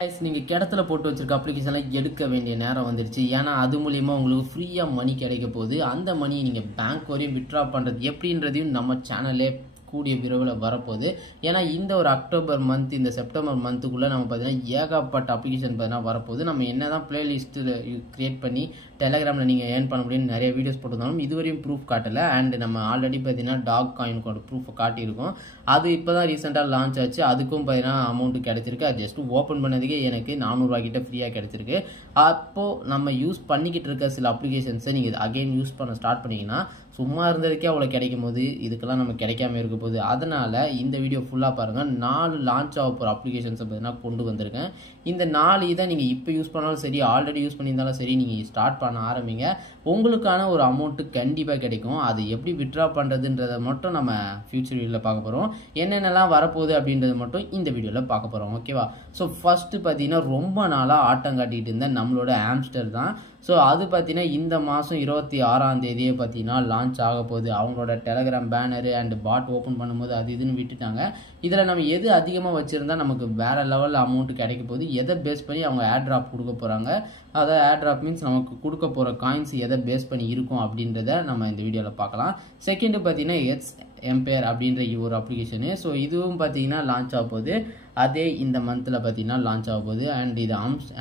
Guys நீங்க கிடத்துல போட்டு வச்சிருக்க அப்ளிகேஷன்லாம் எடுக்க வேண்டிய நேரம் வந்துருச்சு. ஏன்னா அது மூலியமா உங்களுக்கு ஃப்ரீயா மணி கிடைக்க போகுது. அந்த மணியை நீங்க பேங்க் வரையும் வித்ட்ரா பண்றது எப்படின்றதையும் நம்ம சேனல்லே கூடிய விரைவில் வரப்போகுது. ஏன்னா இந்த ஒரு அக்டோபர் மந்த் இந்த செப்டம்பர் மந்த்துக்குள்ளே நம்ம பார்த்தீங்கன்னா ஏகப்பட்ட அப்ளிகேஷன் பார்த்தீங்கன்னா வரப்போகுது. நம்ம என்ன தான் பிளேலிஸ்ட்டில் க்ரியேட் பண்ணி டெலகிராமில் நீங்கள் ஏர்ன் பண்ண முடியும்னு நிறைய வீடியோஸ் போட்டிருந்தாலும் இதுவரையும் ப்ரூஃப் காட்டலை. அண்ட் நம்ம ஆல்ரெடி பார்த்தீங்கன்னா டாக் காயினுக்கோட ப்ரூஃபை காட்டியிருக்கோம். அது இப்போ தான் ரீசெண்டாக லான்ச் ஆச்சு. அதுக்கும் பார்த்தீங்கன்னா அமௌண்ட்டு கிடச்சிருக்கு. அது ஜஸ்ட் ஓப்பன் பண்ணதுக்கே எனக்கு 400 கிட்ட ஃப்ரீயாக கிடச்சிருக்கு. அப்போது நம்ம யூஸ் பண்ணிக்கிட்டு இருக்க சில அப்ளிகேஷன்ஸை நீங்கள் அகெயின் யூஸ் பண்ண ஸ்டார்ட் பண்ணிங்கன்னா சும்மா இருந்ததுக்கே அவ்வளோ கிடைக்கும் போது இதுக்கெல்லாம் நம்ம கிடைக்காம இருக்க போகுது. அதனால் இந்த வீடியோ ஃபுல்லாக பாருங்கள். 4 லான்ச் ஆக போகிற அப்ளிகேஷன்ஸை பார்த்தீங்கன்னா கொண்டு வந்திருக்கேன். இந்த 4 இதை நீங்கள் இப்போ யூஸ் பண்ணாலும் சரி, ஆல்ரெடி யூஸ் பண்ணியிருந்தாலும் சரி, நீங்கள் ஸ்டார்ட் பண்ண ஆரம்பிங்க. உங்களுக்கான ஒரு அமௌண்ட்டு கண்டிப்பாக கிடைக்கும். அது எப்படி வித்ட்ரா பண்ணுறதுன்றதை மட்டும் நம்ம ஃபியூச்சர் வீடியோவில் பார்க்க போகிறோம். என்னென்னலாம் வரப்போகுது அப்படின்றது மட்டும் இந்த வீடியோவில் பார்க்க போகிறோம். ஓகேவா? ஸோ ஃபஸ்ட்டு பார்த்தீங்கன்னா ரொம்ப நாளாக ஆட்டம் காட்டிகிட்டு இருந்த நம்மளோட ஆம்ஸ்டர் தான். ஸோ அது பார்த்தீங்கன்னா இந்த மாதம் 26ஆம் தேதியே பார்த்தீங்கன்னா லான்ச் ஆக போகுது. அவங்களோட Telegram banner and bot open பண்ணும்போது அது இதுன்னு விட்டுட்டாங்க. இதில் நம்ம எது அதிகமாக வச்சுருந்தா நமக்கு வேறு லெவலில் அமௌண்ட்டு கிடைக்க போகுது, எதை பேஸ் பண்ணி அவங்க ஏர் ட்ராப் கொடுக்க போகிறாங்க, அதாவது ஏர் ட்ராப் மீன்ஸ் நமக்கு கொடுக்க போகிற காயின்ஸ் எதை பேஸ் பண்ணி இருக்கும் அப்படின்றத நம்ம இந்த வீடியோவில் பார்க்கலாம். செகண்டு பார்த்தீங்கன்னா எட்ஸ் எம்பையர் அப்படின்ற ஒரு அப்ளிகேஷனு. ஸோ இதுவும் பார்த்தீங்கன்னா லான்ச் ஆக போகுது. அதே இந்த மந்தில் பார்த்தீங்கன்னா லான்ச் ஆக போகுது. அண்ட் இது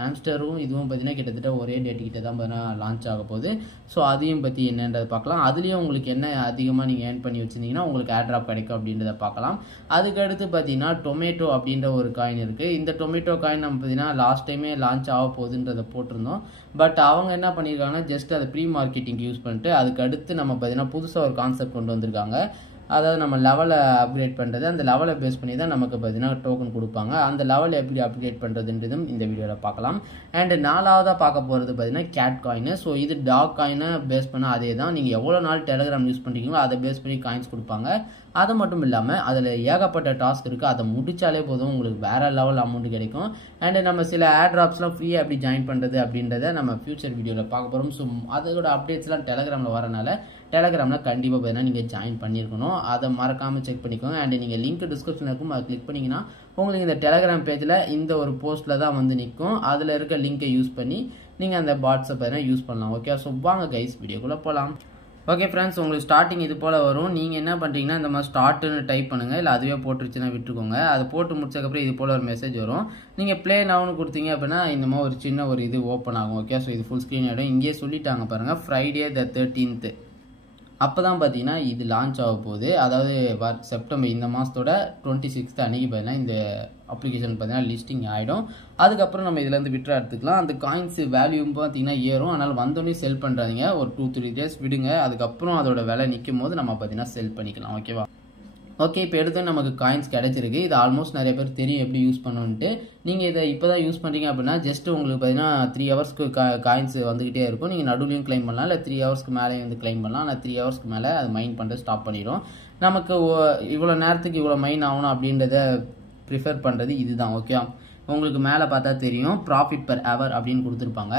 ஆம்ஸ்டரும் இதுவும் பார்த்தீங்கன்னா கிட்டத்தட்ட ஒரே டேட் கிட்ட தான் பார்த்தீங்கன்னா லான்ச் ஆக போகுது. ஸோ அதையும் பற்றி என்னன்றதை பார்க்கலாம். அதுலேயும் உங்களுக்கு என்ன அதிகமாக நீங்கள் ஏர்ன் பண்ணி வச்சுருந்தீங்கன்னா உங்களுக்கு ஏர் ட்ராப் கிடைக்கும் அப்படின்றத பார்க்கலாம். அதுக்கடுத்து பார்த்தீங்கன்னா டொமேட்டோ அப்படின்ற ஒரு காயின் இருக்குது. இந்த டொமேட்டோ காயின் நம்ம பார்த்தீங்கன்னா லாஸ்ட் டைமே லான்ச் ஆக போகுதுன்றதை போட்டிருந்தோம். பட் அவங்க என்ன பண்ணியிருக்காங்கன்னா ஜஸ்ட் அதை ப்ரீ மார்க்கெட்டிங் யூஸ் பண்ணிட்டு அதுக்கடுத்து நம்ம பார்த்தீங்கன்னா புதுசாக ஒரு கான்செப்ட் கொண்டு வந்திருக்காங்க. அதாவது நம்ம லெவலை அப்கிரேட் பண்ணுறது, அந்த லெவலை பேஸ் பண்ணி தான் நமக்கு பார்த்தீங்கன்னா டோக்கன் கொடுப்பாங்க. அந்த லெவலை எப்படி அப்கிரேட் பண்ணுறதுன்றதும் இந்த வீடியோவில் பார்க்கலாம். அண்ட் 4ஆவதாக பார்க்க போகிறது பார்த்தீங்கன்னா கேட் காயின். ஸோ இது டாக் காயினை பேஸ் பண்ண அதே தான். நீங்கள் எவ்வளோ நாள் டெலகிராம் யூஸ் பண்ணுறீங்களோ அதை பேஸ் பண்ணி காயின்ஸ் கொடுப்பாங்க. அது மட்டும் இல்லாமல் அதில் ஏகப்பட்ட டாஸ்க் இருக்குது. அதை முடித்தாலே போதும் உங்களுக்கு வேறு லெவல் அமௌண்ட் கிடைக்கும். அண்டு நம்ம சில ஏர் ட்ராப்ஸ்லாம் ஃப்ரீயாக எப்படி ஜாயின் பண்ணுறது அப்படின்றத நம்ம ஃபியூச்சர் வீடியோவில் பார்க்க போகிறோம். ஸோ அதோட அப்டேட்ஸ்லாம் டெலகிராமில் வரனால டெலகிராமில் கண்டிப்பாக பார்த்தீங்கன்னா நீங்கள் ஜாயின் பண்ணியிருக்கணும். அதை மறக்காமல் செக் பண்ணிக்கோங்க. அண்ட் நீங்கள் லிங்க் டிஸ்கிரிப்ஷனில் இருக்கும், அதை கிளிக் பண்ணிங்கன்னா உங்களுக்கு இந்த டெலகிராம் பேஜில் இந்த ஒரு போஸ்ட்டில் தான் வந்து நிற்கும். அதில் இருக்க லிங்கை யூஸ் பண்ணி நீங்கள் அந்த பாட்ஸை பார்த்தீங்கன்னா யூஸ் பண்ணலாம். ஓகே, ஸோ வாங்க கைஸ் வீடியோக்குள்ளே போகலாம். ஓகே ஃப்ரெண்ட்ஸ், உங்களுக்கு ஸ்டார்டிங் இது போல் வரும். நீங்கள் என்ன பண்ணுறீங்கன்னா இந்த மாதிரி ஸ்டார்ட்டுன்னு டைப் பண்ணுங்கள். இல்லை அதுவே போட்டுருச்சுன்னா விட்டுருக்கோங்க. அதை போட்டு முடிச்சதுக்கப்புறம் இது போல் ஒரு மெசேஜ் வரும். நீங்கள் ப்ளே நவுன்னு கொடுத்தீங்க அப்படின்னா இந்த மாதிரி ஒரு சின்ன ஒரு இது ஓப்பன் ஆகும். ஓகே, ஸோ இது ஃபுல் ஸ்க்ரீன் ஆகிடும். இங்கேயே சொல்லிட்டாங்க பாருங்கள், ஃப்ரைடே the 13th அப்போ தான் பார்த்தீங்கன்னா இது லான்ச் ஆக போகுது. அதாவது செப்டம்பர் இந்த மாதத்தோட 26th அன்றைக்கி பார்த்தீங்கன்னா இந்த அப்ளிகேஷன் பார்த்தீங்கன்னா லிஸ்டிங் ஆகிடும். அதுக்கப்புறம் நம்ம இதுலேருந்து விட்ரா எடுத்துக்கலாம். அந்த காயின்ஸ் வேல்யூம் பார்த்தீங்கன்னா ஏறும். அதனால் வந்தோடனே செல் பண்ணுறாதீங்க. ஒரு 2-3 days விடுங்க. அதுக்கப்புறம் அதோட விலை நிற்கும் போது நம்ம பார்த்தீங்கன்னா செல் பண்ணிக்கலாம். ஓகேவா? ஓகே, இப்போ எடுத்து நமக்கு காயின்ஸ் கிடச்சிருக்கு. இது ஆல்மோஸ்ட் நிறைய பேர் தெரியும் எப்படி யூஸ் பண்ணணுன்ட்டு. நீங்கள் இதை இப்போ தான் யூஸ் பண்ணுறீங்க அப்படின்னா ஜஸ்ட் உங்களுக்கு பார்த்தீங்கன்னா 3 ஹவர்ஸ்க்கு காயின்ஸ் வந்துக்கிட்டே இருக்கும். நீங்கள் நடுவுலையும் கிளைம் பண்ணலாம், இல்லை 3 ஹவர்ஸ்க்கு மேலே வந்து கிளைம் பண்ணலாம். ஆனால் 3 ஹவர்ஸ்க்கு மேலே அது மைன் பண்ணுறது ஸ்டாப் பண்ணிடும். நமக்கு இவ்வளோ நேரத்துக்கு இவ்வளோ மைன் ஆகணும் அப்படின்றத ப்ரிஃபர் பண்ணுறது இதுதான். ஓகே, உங்களுக்கு மேலே பார்த்தா தெரியும் ப்ராஃபிட் பெர் ஹவர் அப்படின்னு கொடுத்துருப்பாங்க.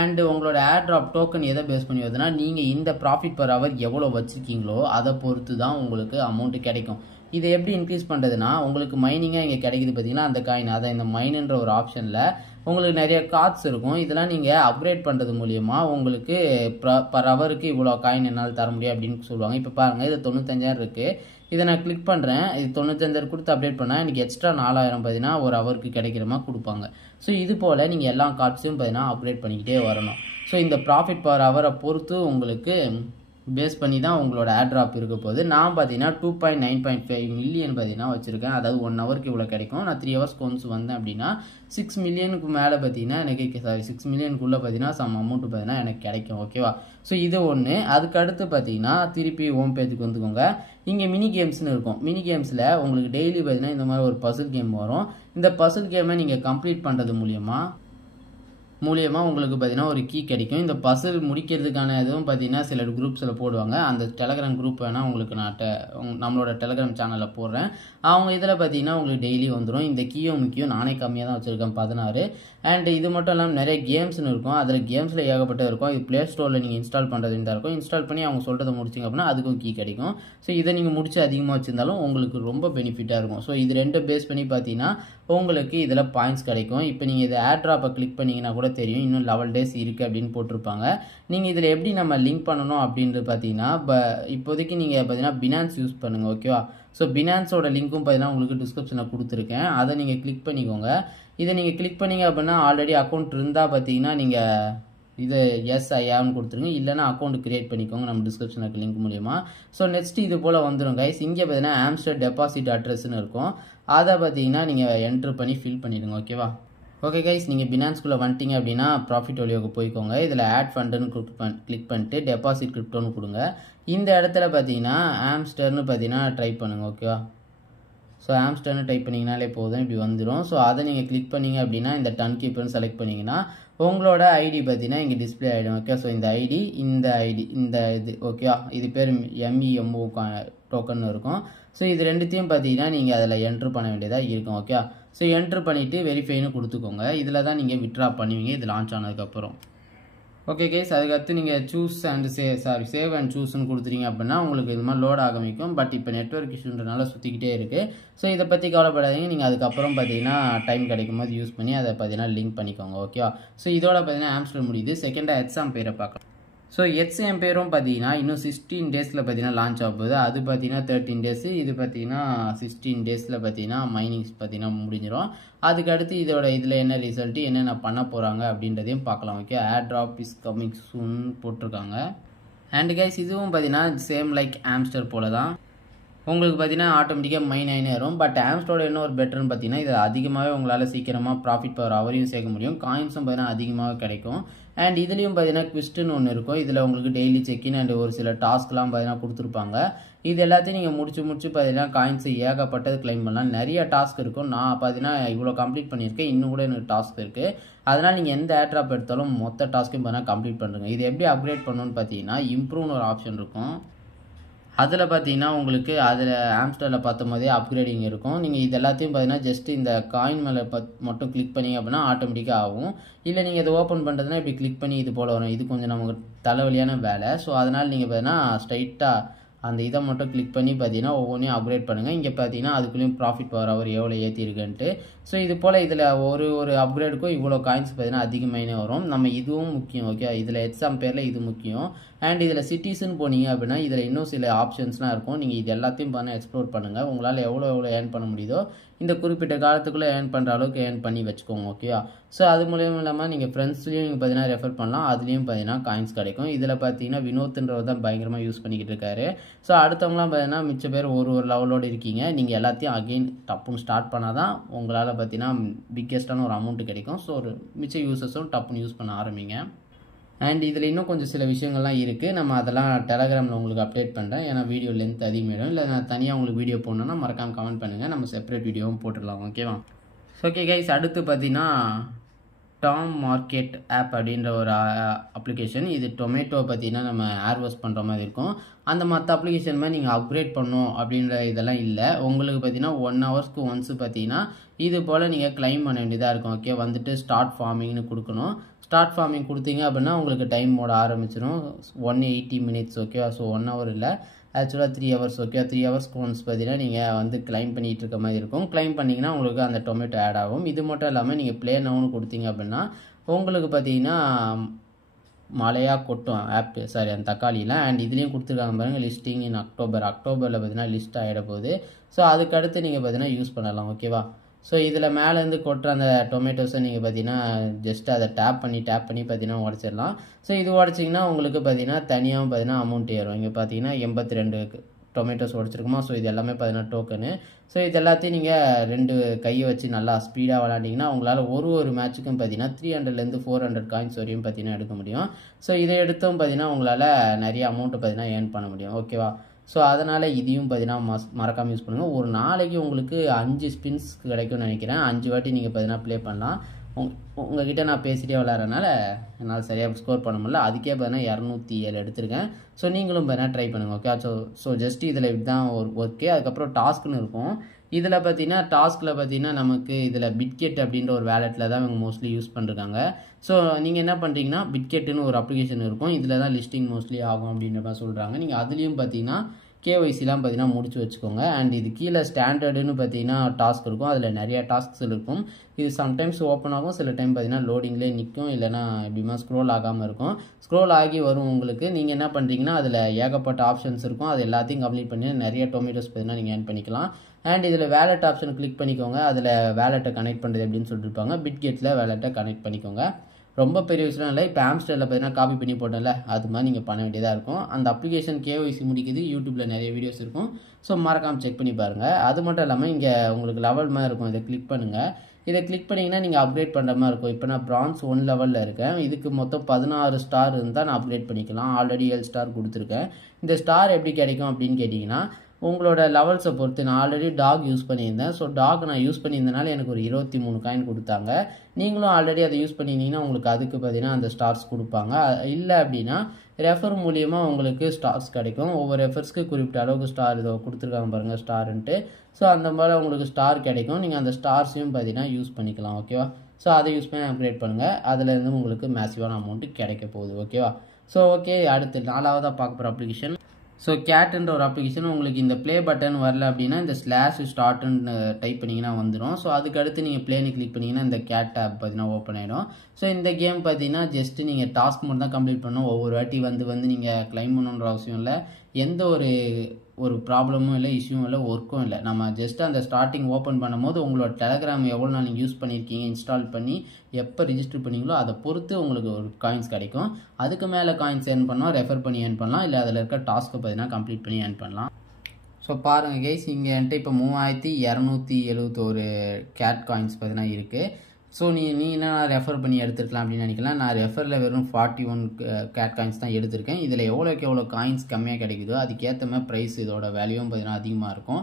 அண்டு உங்களோட ஏர் ட்ராப் டோக்கன் எதை பேஸ் பண்ணி வருதுன்னா நீங்கள் இந்த ப்ராஃபிட் பர் ஹவர் எவ்வளோ வச்சுருக்கீங்களோ அதை பொறுத்து தான் உங்களுக்கு அமௌண்ட்டு கிடைக்கும். இதை எப்படி இன்க்ரீஸ் பண்ணுறதுன்னா உங்களுக்கு மைனிங்காக இங்கே கிடைக்குது பார்த்தீங்கன்னா அந்த காயின், அதை இந்த மைனுன்ற ஒரு ஆப்ஷனில் உங்களுக்கு நிறைய கார்ட்ஸ் இருக்கும். இதெல்லாம் நீங்கள் அப்கிரேட் பண்ணுறது மூலிமா உங்களுக்கு பர் ஹவருக்கு இவ்வளோ காயின் என்னால் தர முடியும் அப்படின்னு சொல்லுவாங்க. இப்போ பாருங்கள், இது 95,000 இருக்குது. இதை நான் கிளிக் பண்ணுறேன். இது 95,000 கொடுத்து அப்டேட் பண்ணால் எனக்கு எக்ஸ்ட்ரா 4,000 பார்த்தீங்கன்னா ஒரு ஹவருக்கு கிடைக்கிற மாதிரி கொடுப்பாங்க. ஸோ இது போல் நீங்கள் எல்லா கார்ட்ஸையும் பார்த்தீங்கன்னா அப்கிரேட் பண்ணிக்கிட்டே வரணும். ஸோ இந்த ப்ராஃபிட் பர் ஹவரை பொறுத்து உங்களுக்கு பேஸ் பண்ணி தான் உங்களோட ஏர் ட்ராப் இருக்க போகுது. நான் பார்த்தீங்கன்னா 2.9.5 மில்லியன் பார்த்தீங்கன்னா வச்சுருக்கேன். அதாவது 1 ஹவருக்கு இவ்வளோ கிடைக்கும். நான் 3 ஹவர்ஸ்க்கு ஒன்ஸ் வந்தேன் அப்படின்னா 6 மில்லியனுக்கு மேலே பார்த்தீங்கன்னா எனக்கு 6 மில்லியனுக்குள்ளே பார்த்தீங்கன்னா சம் அமௌண்ட் பார்த்தீங்கன்னா எனக்கு கிடைக்கும். ஓகேவா? ஸோ இது ஒன்று. அதுக்கு அடுத்து பார்த்தீங்கன்னா திருப்பி ஹோம் பேஜுக்கு வந்துக்கோங்க. இங்கே மினி கேம்ஸ்னு இருக்கும். மினி கேம்ஸில் உங்களுக்கு டெய்லி பார்த்தீங்கன்னா இந்த மாதிரி ஒரு பசில் கேம் வரும். இந்த பசில் கேமை நீங்கள் கம்ப்ளீட் பண்ணுறது மூலிமா மூலியமாக உங்களுக்கு பார்த்தீங்கன்னா ஒரு கீ கிடைக்கும். இந்த பசில் முடிக்கிறதுக்கான இதுவும் பார்த்தீங்கன்னா சில குரூப்ஸில் போடுவாங்க. அந்த டெலகிராம் குரூப் வேணால் உங்களுக்கு நான் நம்மளோட டெலகிராம் சேனலில் போடுறேன். அவங்க இதில் பார்த்தீங்கன்னா உங்களுக்கு டெய்லி வந்துடும். இந்த கீயும் முக்கியம் நானே கம்மியாக தான் வச்சுருக்கேன் 16. அண்ட் இது மட்டும் இல்லாமல் நிறைய கேம்ஸ்னு இருக்கும். அதில் கேம்ஸில் ஏகப்பட்டது இருக்கும். இது ப்ளே ஸ்டோரில் நீங்கள் இன்ஸ்டால் பண்ணுறது தான் இருக்கும். இன்ஸ்டால் பண்ணி அவங்க சொல்கிறத முடிச்சிங்க அப்படின்னா அதுக்கும் கீ கிடைக்கும். ஸோ இதை நீங்கள் முடிச்சு அதிகமாக வச்சுருந்தாலும் உங்களுக்கு ரொம்ப பெனிஃபிட்டாக இருக்கும். ஸோ இது ரெண்டு பேஸ் பண்ணி பார்த்தீங்கன்னா உங்களுக்கு இதில் பாயிண்ட்ஸ் கிடைக்கும். இப்போ நீங்கள் இதை ஏர் ட்ராப்பை கிளிக் பண்ணிங்கன்னா கூட தெரியும் இன்னும் 11 days இருக்குது அப்படின்னு போட்டிருப்பாங்க. நீங்கள் இதில் எப்படி நம்ம லிங்க் பண்ணணும் அப்படின்றது பார்த்தீங்கன்னா இப்போதைக்கு நீங்கள் பார்த்தீங்கன்னா பினான்ஸ் யூஸ் பண்ணுங்கள். ஓகேவா? ஸோ பினான்ஸோட லிங்க்கும் பார்த்தீங்கன்னா உங்களுக்கு டிஸ்கிரிப்ஷனில் கொடுத்துருக்கேன். அதை நீங்கள் கிளிக் பண்ணிக்கோங்க. இதை நீங்கள் கிளிக் பண்ணிங்க அப்படின்னா ஆல்ரெடி அக்கௌண்ட் இருந்தால் பார்த்தீங்கன்னா நீங்கள் இது எஸ் ஐயான்னு கொடுத்துருங்க. இல்லைனா அக்கௌண்ட் கிரியேட் பண்ணிக்கோங்க நம்ம டிஸ்கிரிப்ஷனுக்கு லிங்க் மூலியமாக. ஸோ நெக்ஸ்ட் இது போல் வந்துடும் கைஸ். இங்கே பார்த்தீங்கன்னா ஆம்ஸ்டர் டெபாசிட் அட்ரஸ்ன்னு இருக்கும். அதை பார்த்தீங்கன்னா நீங்கள் என்ட்ரு பண்ணி ஃபில் பண்ணிவிடுங்க. ஓகேவா? ஓகே கைஸ், நீங்கள் பினான்ஸ்குள்ளே வந்துட்டீங்க அப்படின்னா ப்ராஃபிட் வழியோக்கு போய்க்கோங்க. இதில் ஆட் ஃபண்டுன்னு கிளிக் பண்ணிட்டு டெபாசிட் கிரிப்டோன்னு கொடுங்க. இந்த இடத்துல பார்த்தீங்கன்னா ஆம்ஸ்டர்னு பார்த்தீங்கன்னா ட்ரை பண்ணுங்கள். ஓகேவா? ஸோ ஆம்ஸ்டர்னு டைப் பண்ணிங்கனாலே போதும், இப்படி வந்துடும். ஸோ அதை நீங்கள் கிளிக் பண்ணிங்க அப்படின்னா இந்த டன் கீப்பர்னு செலக்ட் பண்ணிங்கன்னா உங்களோட ஐடி பார்த்தீங்கன்னா இங்கே டிஸ்பிளே ஆகிடும். ஓகே? ஸோ இந்த ஐடி இந்த இது ஓகேவா? இது பேர் MEMO டோக்கன் இருக்கும். ஸோ இது ரெண்டுத்தையும் பார்த்தீங்கன்னா நீங்கள் அதில் என்ட்ரு பண்ண வேண்டியதாக இருக்கும். ஓகே? ஸோ என்ட்ரு பண்ணிவிட்டு வெரிஃபைன்னு கொடுத்துக்கோங்க. இதில் தான் நீங்கள் வித்ட்ரா பண்ணுவீங்க இது லான்ச் ஆனதுக்கப்புறம். ஓகே கேஸ், அதுக்கடுத்து நீங்கள் சூஸ் அண்ட் சேவ் அண்ட் சூஸ்ன்னு கொடுத்துட்டீங்க அப்படின்னா உங்களுக்கு இது மாதிரி லோட் ஆரம்பிக்கும். பட் இப்போ நெட்வொர்க் இஷ்யூன்றனால சுற்றிக்கிட்டே இருக்குது. ஸோ இதை பற்றி கவலைப்படாதீங்க. நீங்கள் அதுக்கப்புறம் பார்த்தீங்கன்னா டைம் கிடைக்கும் போது யூஸ் பண்ணி அதை பார்த்தீங்கன்னா லிங்க் பண்ணிக்கோங்க. ஓகேவா? ஸோ இதோட பார்த்தீங்கன்னா ஆம்ஸ்டர் முடியுது. செகண்டாக எக்ஸாம் பேரை பார்க்கலாம். ஸோ எக்ஸாம் பேரும் பார்த்தீங்கன்னா இன்னும் 16 days பார்த்தீங்கன்னா லான்ச் ஆக போகுது. அது பார்த்தீங்கன்னா 13 days, இது பார்த்தீங்கன்னா 16 days பார்த்தீங்கன்னா மைனிங்ஸ் பார்த்தீங்கன்னா முடிஞ்சிடும். அதுக்கடுத்து இதில் என்ன ரிசல்ட்டு என்னென்ன பண்ண போகிறாங்க அப்படின்றதையும் பார்க்கலாம். Okay? Air drop is coming soon போட்டிருக்காங்க. அண்ட் கைஸ் இதுவும் பார்த்தீங்கன்னா சேம் லைக் ஆம்ஸ்டர் போல தான் உங்களுக்கு பார்த்தீங்கன்னா ஆட்டோமேட்டிக்காக மைன் ஆகினே வரும். பட் ஆம்ஸ்டரோட என்ன ஒரு பெட்டர்னு பார்த்தீங்கன்னா இதில் அதிகமாகவே உங்களால் சீக்கிரமாக ப்ராஃபிட் பவர் அவரையும் சேர்க்க முடியும். காயின்ஸும் பார்த்தீங்கன்னா அதிகமாக கிடைக்கும். அண்ட் இதுலேயும் பார்த்தீங்கன்னா குவிஸ்ட்டுன்னு ஒன்று இருக்கும். இதில் உங்களுக்கு டெய்லி செக்இன் அண்ட் ஒரு சில டாஸ்க்லாம் பார்த்தீங்கன்னா கொடுத்துருப்பாங்க. இது எல்லாத்தையும் நீங்கள் முடிச்சு பார்த்தீங்கன்னா காயின்ஸ் ஏகப்பட்டது கிளைம் பண்ணலாம். நிறைய டாஸ்க் இருக்கும். நான் பார்த்தீங்கன்னா இவ்வளோ கம்ப்ளீட் பண்ணியிருக்கேன். இன்னும் கூட எனக்கு டாஸ்க் இருக்குது. அதனால் நீங்கள் எந்த ஏர் ட்ராப் எடுத்தாலும் மொத்த டாஸ்க்கையும் பார்த்தீங்கன்னா கம்ப்ளீட் பண்ணுங்க. இது எப்படி அப்கிரேட் பண்ணணும்னு பார்த்தீங்கன்னா இம்ப்ரூவ்னு ஒரு ஆப்ஷன் இருக்கும். அதில் பார்த்தீங்கன்னா உங்களுக்கு அதில் ஆம்ஸ்டரில் பார்த்தும் போதே அப்கிரேடிங் இருக்கும். நீங்கள் இது எல்லாத்தையும் பார்த்தீங்கன்னா ஜஸ்ட் இந்த காயின் மேலே மட்டும் கிளிக் பண்ணிங்க அப்படின்னா ஆட்டோமேட்டிக்காக ஆகும். இல்லை நீங்கள் இதை ஓப்பன் பண்ணுறதுனா இப்படி கிளிக் பண்ணி இது போல் வரும். இது கொஞ்சம் நமக்கு தலைவலியான வேலை. ஸோ அதனால் நீங்கள் பார்த்தீங்கன்னா ஸ்ட்ரைட்டாக அந்த இதை மட்டும் கிளிக் பண்ணி பார்த்தீங்கன்னா ஒவ்வொன்றையும் அப்கிரேட் பண்ணுங்கள். இங்கே பார்த்தீங்கன்னா அதுக்குள்ளேயும் ப்ராஃபிட் பவர் அவர் எவ்வளோ ஏற்றிருக்குன்ட்டு. ஸோ இது போல் இதில் ஒரு அப்கிரேடுக்கும் இவ்வளோ காயின்ஸ் பார்த்தீங்கன்னா அதிகமாகவே வரும். நம்ம இதுவும் முக்கியம். ஓகே? இதில் எக்ஸாம் பேரில் இது முக்கியம். அண்ட் இதில் சிட்டிஸ்ன்னு போனீங்க அப்படின்னா இதில் இன்னும் சில ஆப்ஷன்ஸ்லாம் இருக்கும். நீங்கள் இது எல்லாத்தையும் பண்ண எக்ஸ்ப்ளோர் பண்ணுங்கள். உங்களால் எவ்வளோ ஏர்ன் பண்ண முடியுதோ இந்த குறிப்பிட்ட காலத்துக்குள்ளே ஏர்ன் பண்ணுற அளவுக்கு ஏர்ன் பண்ணி வச்சுக்கோங்க. ஓகேவா? ஸோ அது மூலியமாக இல்லாமல் நீங்கள் ஃப்ரெண்ட்ஸ்லேயும் நீங்கள் பார்த்தீங்கன்னா ரெஃபர் பண்ணலாம். அதுலேயும் பார்த்தீங்கன்னா காயின்ஸ் கிடைக்கும். இதில் பார்த்தீங்கன்னா வினோத்ன்றவர் தான் பயங்கரமாக யூஸ் பண்ணிக்கிட்டு இருக்காரு. ஸோ அடுத்தவங்களாம் பார்த்தீங்கன்னா மிச்ச பேர் ஒரு லெவலோடு இருக்கீங்க. நீங்கள் எல்லாத்தையும் அகெயின் டப்புன்னு ஸ்டார்ட் பண்ணால் தான் உங்களால் பார்த்தீங்கன்னா பிக்கெஸ்ட்டான ஒரு அமௌண்ட் கிடைக்கும். ஸோ ஒரு மிச்ச யூசர்ஸும் டப்புன்னு யூஸ் பண்ண ஆரம்பிங்க. அண்ட் இதில் இன்னும் கொஞ்சம் சில விஷயங்கள்லாம் இருக்குது. நம்ம அதெல்லாம் டெலகிராமில் உங்களுக்கு அப்டேட் பண்ணுறேன். ஏன்னா வீடியோ லென்த் அதிகமாகிடும். இல்லை நான் தனியாக உங்களுக்கு வீடியோ போடணுன்னா மறக்காமல் கமெண்ட் பண்ணுங்கள். நம்ம செப்பரேட் வீடியோவும் போட்டுடலாம். ஓகேவா? ஓகே கைஸ், அடுத்து பார்த்தீங்கன்னா டாம் மார்க்கெட் ஆப் அப்படின்ற ஒரு அப்ளிகேஷன். இது டொமேட்டோ பார்த்தீங்கன்னா நம்ம ஏர்வாஷ் பண்ணுற மாதிரி இருக்கும். அந்த மற்ற அப்ளிகேஷன் மாதிரி நீங்கள் அப்கிரேட் பண்ணணும் அப்படின்ற இதெல்லாம் இல்லை. உங்களுக்கு பார்த்தீங்கன்னா 1 hourக்கு ஒன்ஸு பார்த்தீங்கன்னா இது போல் நீங்கள் கிளைம் பண்ண வேண்டியதாக இருக்கும். ஓகே? வந்துட்டு ஸ்டார்ட் ஃபார்மிங்னு கொடுக்கணும். ஸ்டார்ட் ஃபார்மிங் கொடுத்தீங்க அப்படின்னா உங்களுக்கு டைம் ஓட ஆரம்பிச்சிடும். 180 minutes. ஓகேவா? ஸோ 1 hour இல்லை, ஆக்சுவலாக 3 hours. ஓகே? 3 hours ஒன்ஸ் பார்த்தீங்கன்னா நீங்கள் வந்து கிளைம் பண்ணிகிட்டு இருக்க மாதிரி இருக்கும். கிளைம் பண்ணிங்கன்னா உங்களுக்கு அந்த டொமேட்டோ ஆட் ஆகும். இது மட்டும் இல்லாமல் நீங்கள் ப்ளே நவுன்னு கொடுத்தீங்க அப்படின்னா உங்களுக்கு பார்த்தீங்கன்னா மழையாக கொட்டும் அந்த தக்காளியில். அண்ட் இதுலேயும் கொடுத்துருக்காங்க பாருங்கள் லிஸ்டிங் இன் அக்டோபரில் பார்த்தீங்கன்னா லிஸ்ட் ஆகிட போகுது. ஸோ அதுக்கடுத்து நீங்கள் பார்த்தீங்கன்னா யூஸ் பண்ணலாம். ஓகேவா? ஸோ இதில் மேலேருந்து கொட்டுற அந்த டொமேட்டோஸை நீங்கள் பார்த்தீங்கன்னா ஜஸ்ட் அதை டேப் பண்ணி பார்த்தீங்கன்னா உடச்சிடலாம். ஸோ இது உடச்சிங்கன்னா உங்களுக்கு பார்த்தீங்கன்னா தனியாகவும் பார்த்தீங்கன்னா அமௌண்ட் ஏறும். இங்கே பார்த்தீங்கன்னா 82 டொமேட்டோஸ் உடச்சிருக்குமா. ஸோ இது எல்லாமே பார்த்தீங்கன்னா டோக்கனு. ஸோ இது எல்லாத்தையும் நீங்கள் 2 கையை வச்சு நல்லா ஸ்பீடாக விளாண்டிங்கன்னா உங்களால் ஒரு மேட்ச்சுக்கும் பார்த்தீங்கன்னா 300லேருந்து 400 காயின்ஸ் வரையும் பார்த்தீங்கன்னா எடுக்க முடியும். ஸோ இதை எடுத்தும் பார்த்தீங்கன்னா உங்களால் நிறைய அமௌண்ட்டு பார்த்தீங்கன்னா ஏர்ன் பண்ண முடியும். ஓகேவா? ஸோ அதனால் இதையும் பார்த்தீங்கன்னா மறக்காமல் யூஸ் பண்ணுங்கள். ஒரு நாளைக்கு உங்களுக்கு 5 ஸ்பின்ஸ் கிடைக்கும்னு நினைக்கிறேன். 5 வாட்டி நீங்கள் பார்த்தீங்கன்னா ப்ளே பண்ணலாம். உங்ககிட்ட நான் பேசிட்டே விளாட்றதுனால என்னால் சரியாக ஸ்கோர் பண்ண முடியல. அதுக்கே பார்த்தீங்கன்னா 207 எடுத்திருக்கேன். ஸோ நீங்களும் பார்த்தீங்கன்னா ட்ரை பண்ணுங்கள். ஓகே. ஸோ ஜஸ்ட் இதில் இதுதான் ஒரு ஒர்க்கே. அதுக்கப்புறம் டாஸ்க்குன்னு இருக்கும். இதில் பார்த்தீங்கன்னா டாஸ்கில் பார்த்தீங்கன்னா நமக்கு இதில் பிட்கெட் அப்படின்ற ஒரு வேலெட்டில் தான் இவங்க மோஸ்ட்லி யூஸ் பண்ணிருக்காங்க. ஸோ நீங்கள் என்ன பண்ணுறீங்கன்னா பிட்கெட்டுன்னு ஒரு அப்ளிகேஷன் இருக்கும். இதில் தான் லிஸ்டிங் மோஸ்ட்லி ஆகும் அப்படின்ற மாதிரி சொல்கிறாங்க. நீங்கள் அதுலேயும் பார்த்தீங்கன்னா கேஒய்சிலாம் பார்த்தீங்கன்னா முடிச்சு வச்சுக்கோங்க. அண்ட் இது கீழே ஸ்டாண்டர்டுன்னு பார்த்தீங்கன்னா டாஸ்க் இருக்கும். அதில் நிறையா டாஸ்க்ஸ் இருக்கும். இது சம்டைம்ஸ் ஓப்பன் ஆகும், சில டைம் பார்த்தீங்கன்னா லோடிங்லேயே நிற்கும், இல்லைனா எப்படிமா ஸ்க்ரோல் ஆகாமல் இருக்கும். ஸ்க்ரோல் ஆகி வரும் உங்களுக்கு. நீங்கள் என்ன பண்ணுறீங்கன்னா அதில் ஏகப்பட்ட ஆப்ஷன்ஸ் இருக்கும். அது எல்லாத்தையும் கம்ப்ளீட் பண்ணி நிறைய டொமேட்டோஸ் பார்த்தீங்கன்னா நீங்கள் ஏர்ன் பண்ணிக்கலாம். அண்ட் இதில் வேலெட் ஆப்ஷன் கிளிக் பண்ணிக்கோங்க. அதில் வேலெட்டை கனெக்ட் பண்ணுறது எப்படின்னு சொல்லியிருப்பாங்க. பிட்கெட்டில் வேலெட்டை கனெக்ட் பண்ணிக்கோங்க. ரொம்ப பெரிய விஷயம் இல்லை. இப்போ ஆம்ஸ்டரில் பார்த்தீங்கன்னா காப்பி பண்ணி போட்டோம்ல, அது மாதிரி நீங்கள் பண்ண வேண்டியதாக இருக்கும். அந்த அப்ளிகேஷன் கேஒய்சி முடிக்குது. யூடியூப்பில் நிறைய வீடியோஸ் இருக்கும். ஸோ மறக்காமல் செக் பண்ணி பாருங்கள். அது மட்டும் இல்லாமல் இங்கே உங்களுக்கு லெவல் மாதிரி இருக்கும். இதை கிளிக் பண்ணுங்கள். இதை கிளிக் பண்ணிங்கன்னா நீங்கள் அப்கிரேட் பண்ணுற மாதிரி இருக்கும். இப்போ நான் பிரான்ஸ் 1 லெவலில் இருக்கேன். இதுக்கு மொத்தம் 16 ஸ்டார் இருந்தால் நான் அப்கிரேட் பண்ணிக்கலாம். ஆல்ரெடி 7 ஸ்டார் கொடுத்துருக்கேன். இந்த ஸ்டார் எப்படி கிடைக்கும் அப்படின்னு கேட்டிங்கன்னா உங்களோட லெவல்ஸை பொறுத்து. நான் ஆல்ரெடி டாக் யூஸ் பண்ணியிருந்தேன். ஸோ டாக் நான் யூஸ் பண்ணியிருந்தனால எனக்கு ஒரு 23 காயின் கொடுத்தாங்க. நீங்களும் ஆல்ரெடி அதை யூஸ் பண்ணியிருந்தீங்கன்னா உங்களுக்கு அதுக்கு பார்த்தீங்கன்னா அந்த ஸ்டார்ஸ் கொடுப்பாங்க. இல்லை அப்படின்னா ரெஃபர் மூலியமாக உங்களுக்கு ஸ்டார்ஸ் கிடைக்கும். ஒவ்வொரு ரெஃபர்ஸ்க்கு குறிப்பிட்ட அளவுக்கு ஸ்டார் இதோ கொடுத்துருக்காங்க பாருங்கள், ஸ்டாருன்ட்டு. ஸோ அந்த மாதிரி உங்களுக்கு ஸ்டார் கிடைக்கும். நீங்கள் அந்த ஸ்டார்ஸையும் பார்த்தீங்கன்னா யூஸ் பண்ணிக்கலாம். ஓகேவா? ஸோ அதை யூஸ் பண்ணி அப்கிரேட் பண்ணுங்கள். அதுலேருந்து உங்களுக்கு மேசிவான அமௌண்ட்டு கிடைக்க போகுது. ஓகேவா? ஸோ ஓகே, அடுத்து 4வதாக பார்க்க போகிற அப்ளிகேஷன். ஸோ கேட்ன்ற ஒரு அப்ளிகேஷன். உங்களுக்கு இந்த ப்ளே பட்டன் வரல அப்படின்னா இந்த /ஸ்டார்ட்னு டைப் பண்ணிங்கன்னா வந்துடும். ஸோ அதுக்கு அடுத்து நீங்கள் ப்ளேன்னு கிளிக் பண்ணிங்கன்னா இந்த கேட் ஆப் பார்த்தீங்கன்னா ஓப்பன் ஆகிடும். ஸோ இந்த கேம் பார்த்தீங்கன்னா ஜஸ்ட்டு நீங்கள் டாஸ்க் மட்டும் தான் கம்ப்ளீட் பண்ணணும். ஒவ்வொரு வாட்டி வந்து நீங்கள் கிளைம் பண்ணணுன்ற அவசியம் இல்லை. எந்த ஒரு ப்ராப்ளமும் இல்லை, இஷ்யூவும் இல்லை, ஒர்க்கும் இல்லை. நம்ம ஜஸ்ட் அந்த ஸ்டார்டிங் ஓப்பன் பண்ணும்போது உங்களோட டெலகிராம் எவ்வளோ நாள் நீங்கள் யூஸ் பண்ணியிருக்கீங்க, இன்ஸ்டால் பண்ணி எப்போ ரிஜிஸ்டர் பண்ணீங்களோ அதை பொறுத்து உங்களுக்கு ஒரு காயின்ஸ் கிடைக்கும். அதுக்கு மேலே காயின்ஸ் ஏர்ன் பண்ணலாம், ரெஃபர் பண்ணி ஏர்ன் பண்ணலாம், இல்லை அதில் இருக்க டாஸ்க்கை பார்த்தீங்கன்னா கம்ப்ளீட் பண்ணி ஏர்ன் பண்ணலாம். ஸோ பாருங்கள் கைஸ், இங்கே என்கிட்ட இப்போ 3271 கேட் காயின்ஸ் பார்த்தீங்கன்னா இருக்குது. ஸோ நீ என்ன ரெஃபர் பண்ணி எடுத்துருக்கலாம் அப்படின்னு நினைக்கலாம். நான் ரெஃபரில் வெறும் 41 கேட் காயின்ஸ் தான் எடுத்திருக்கேன். இதில் எவ்வளோ காயின்ஸ் கம்மியாக கிடைக்குதோ அதுக்கேற்ற மாதிரி ப்ரைஸ் இதோட வேல்யூவும் பார்த்தீங்கன்னா அதிகமாக இருக்கும்.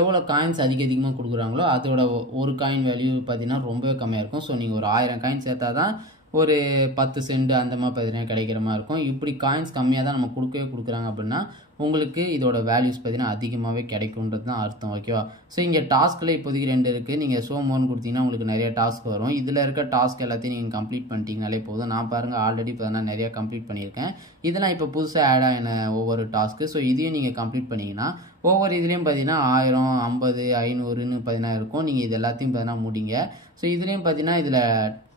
எவ்வளோ காயின்ஸ் அதிகமாக கொடுக்குறாங்களோ அதோட ஒரு காயின் வேல்யூ பார்த்தீங்கன்னா ரொம்பவே கம்மியாக இருக்கும். ஸோ நீங்கள் ஒரு 1000 காயின்ஸ் சேர்த்தா தான் ஒரு 10 சென்ட் அந்த மாதிரி பார்த்தீங்கன்னா கிடைக்கிற மாதிரி இருக்கும். இப்படி காயின்ஸ் கம்மியாக தான் நம்ம கொடுக்குறாங்க அப்படின்னா உங்களுக்கு இதோட வேல்யூஸ் பார்த்தீங்கன்னா அதிகமாகவே கிடைக்குன்றது தான் அர்த்தம். ஓகேவா? ஸோ இங்கே டாஸ்கில் இப்போதைக்கு 2 இருக்குது. நீங்கள் ஷோ மோர்னு கொடுத்தீங்கன்னா உங்களுக்கு நிறைய டாஸ்க் வரும். இதில் இருக்க டாஸ்க் எல்லாத்தையும் நீங்கள் கம்ப்ளீட் பண்ணிட்டீங்கனாலே போதும். நான் பாருங்கள் ஆல்ரெடி இப்போ நான் நிறையா கம்ப்ளீட் பண்ணியிருக்கேன். இதெல்லாம் இப்போ புதுசாக ஆட் ஆகின ஒவ்வொரு டாஸ்க்கு. ஸோ இதையும் நீங்கள் கம்ப்ளீட் பண்ணிங்கன்னா ஒவ்வொரு இதுலேயும் பார்த்தீங்கன்னா 1000, 50, 500ன்னு பார்த்தீங்கன்னா இருக்கும். நீங்கள் இது எல்லாத்தையும் பார்த்தீங்கன்னா முடிங்க. ஸோ இதுலேயும் பார்த்தீங்கன்னா இதில்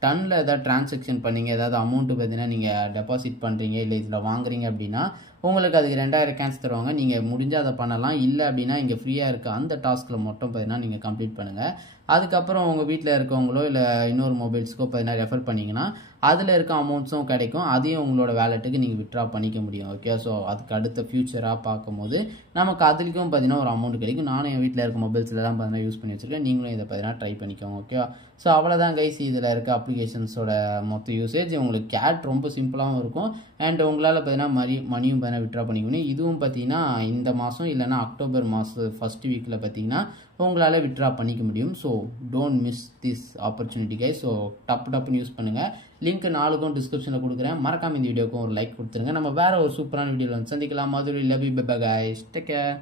டன்னில் ஏதாவது டிரான்சாக்ஷன் பண்ணிங்க, ஏதாவது அமௌண்ட்டு பார்த்தீங்கன்னா நீங்கள் டெபாசிட் பண்ணுறீங்க, இல்லை இதில் வாங்குறீங்க அப்படின்னா உங்களுக்கு அதுக்கு 2000 கேன்ஸ் தருவாங்க. நீங்கள் முடிஞ்சால் அதை பண்ணலாம். இல்லை அப்படின்னா இங்கே ஃப்ரீயாக இருக்க அந்த டாஸ்கில் மட்டும் பார்த்தீங்கன்னா நீங்கள் கம்ப்ளீட் பண்ணுங்கள். அதுக்கப்புறம் உங்கள் வீட்டில் இருக்கவங்களோ இல்லை இன்னொரு மொபைல்ஸ்க்கோ பார்த்தீங்கன்னா ரெஃபர் பண்ணிங்கன்னா அதில் இருக்க அமௌண்ட்ஸும் கிடைக்கும். அதையும் உங்களோட வேலெட்டுக்கு நீங்கள் விட்ரா பண்ணிக்க முடியும். ஓகே? ஸோ அதுக்கு அடுத்த ஃபியூச்சராக பார்க்கும்போது நமக்கு அதுக்கும் பார்த்தீங்கன்னா ஒரு அமௌண்ட் கிடைக்கும். நானும் என் வீட்டில் இருக்க மொபைல்ஸில் தான் பார்த்தீங்கன்னா யூஸ் பண்ணி வச்சுருக்கேன். நீங்களும் இதை பார்த்தீங்கன்னா ட்ரை பண்ணிக்கோங்க. ஓகேவா? ஸோ அவ்வளோதான் கைஸ், இதில் இருக்க அப்ளிகேஷன்ஸோட மொத்த யூசேஜ். உங்களுக்கு கேட் ரொம்ப சிம்பிளாகவும் இருக்கும். அண்ட் உங்களால் பார்த்தீங்கன்னா மணியும் பார்த்தீங்கன்னா விட்ரா பண்ணிக்கணும். இதுவும் பார்த்தீங்கன்னா இந்த மாதம் இல்லைனா அக்டோபர் மாதம் ஃபர்ஸ்ட் வீக்கில் பார்த்தீங்கன்னா உங்களால் விட்ரா பண்ணிக்க முடியும். So don't miss this opportunity guys. So டப்புன்னு யூஸ் பண்ணுங்கள். லிங்க் 4க்கும் டிஸ்கிரிப்ஷனில் கொடுக்குறேன். மறக்காம இந்த வீடியோக்கும் ஒரு லைக் கொடுத்துருங்க. நம்ம வேறு ஒரு சூப்பரான வீடியோவில் வந்து சந்திக்கலாம். Madurai love you, bye bye guys, take care.